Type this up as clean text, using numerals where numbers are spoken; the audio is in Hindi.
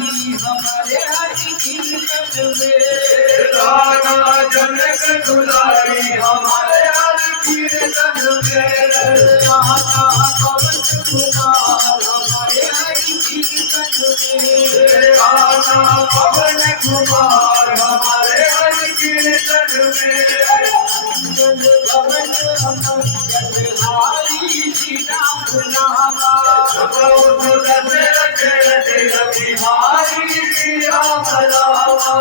हमारे हरि कीर्तन में गाना जनक दुलारी हमारे हरि कीर्तन में गाना पवन कुमार हमारे हरि कीर्तन में गाना पवन कुमार हमारे हरि कीर्तन में पवन हमारी श्री राम नामा बहुत दशरथ बिहारी श्री राम रामा